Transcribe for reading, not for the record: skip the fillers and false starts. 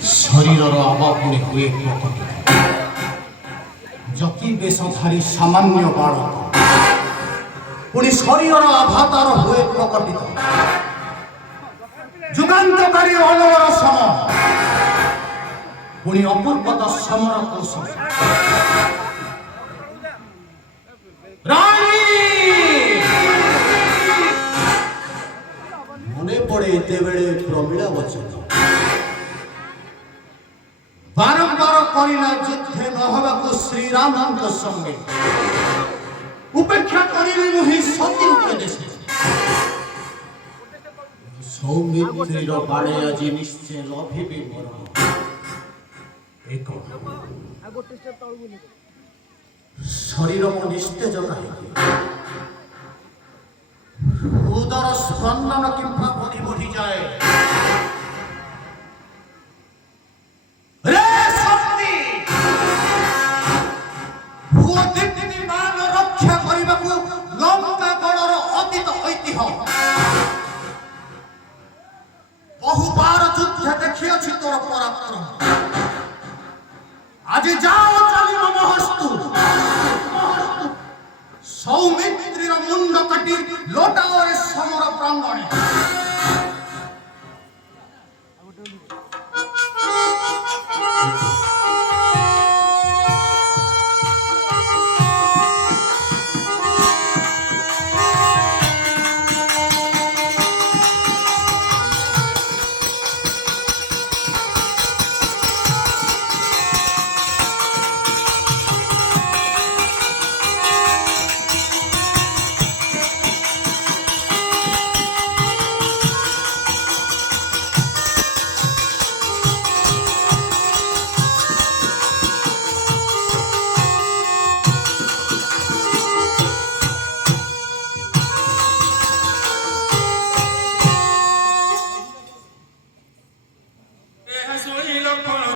ଶରୀରର ଆବାପୁଣି ହୁଏ ପ୍ରକଟିତ। ଯତି ବେଶଧାରୀ ସାମାନ୍ୟ ବାଳକ ପୁଣି ଶରୀରର ଆଭାତାର ହୁଏ ପ୍ରକଟିତ। ଯୁଗାନ୍ତକାରୀ ଅନବର ସମ ପୁଣି ଅପୂର୍ବତ ସମର କୌଶଳ। ମନେ ପଡ଼େ ଏତେବେଳେ ପ୍ରମିଳା ବଚନ ବାରମ୍ବାର କରିଲା ଯୁଦ୍ଧେ ନ ହେବାକୁ ଶ୍ରୀରାମଙ୍କ ସଙ୍ଗେ। ଉପେକ୍ଷା କରିବି ମୁହିଁ ସତୀ ଉପଦେଶ। ସୌମିତ୍ରୀର ବାଣେ ଆଜି ନିଶ୍ଚୟ ଲଭିବି ମରଣ। ଏକ ଶରୀର ମୋ ନିସ୍ତେଜ କାହିଁକି? ଉଦର ସ୍ପନ୍ଦନ କିମ୍ବା ବଢ଼ି ବଢ଼ି ଯାଏ। ରକ୍ଷା କରିବାକୁ ଲଙ୍କା ଗଣର ଅତୀତ ଐତିହ୍ୟ। ବହୁବାର ଯୁଦ୍ଧ ଦେଖିଅଛି ତୋର ପରାକ୍ରମ। ଆଜି ଯାଅ ଚାଲି ମମହସ୍ତୁ। ସୌମିତ୍ରୀର ମୁଣ୍ଡ କାଟି ଲୋଟାଓରେ ସମର ପ୍ରାଙ୍ଗଣେ।